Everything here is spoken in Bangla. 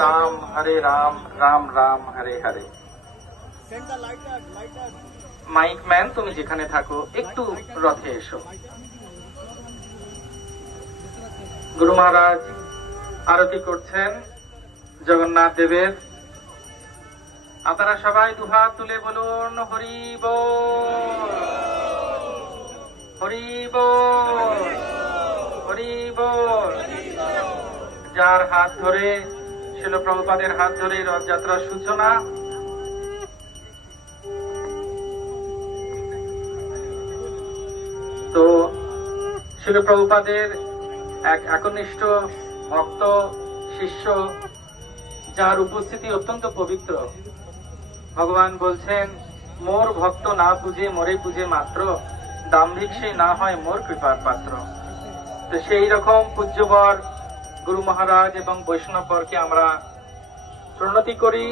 রাম, রাম রাম হরে হরে। মাইক ম্যান, তুমি যেখানে থাকো একটু রথে এসো। গুরু মহারাজ আরতি করছেন জগন্নাথ দেবের। আপনারা সবাই দুহাত তুলে বলুন হরি বল, হরি বল, হরি বল। যার হাত ধরে, শিল প্রভুপাদের হাত ধরে রথযাত্রার সূচনা। তো শিল প্রভুপাদের এক একনিষ্ঠ ভক্ত শিষ্য, যার উপস্থিতি অত্যন্ত পবিত্র। ভগবান বলছেন, মোর ভক্ত না পুজে মোরে পুজে মাত্র, দাম্ভিক সে না হয় মোর কৃপার পাত্র। তো সেই রকম পূজ্যবর গুরু মহারাজ এবং বৈষ্ণববরকে আমরা প্রণতি করি।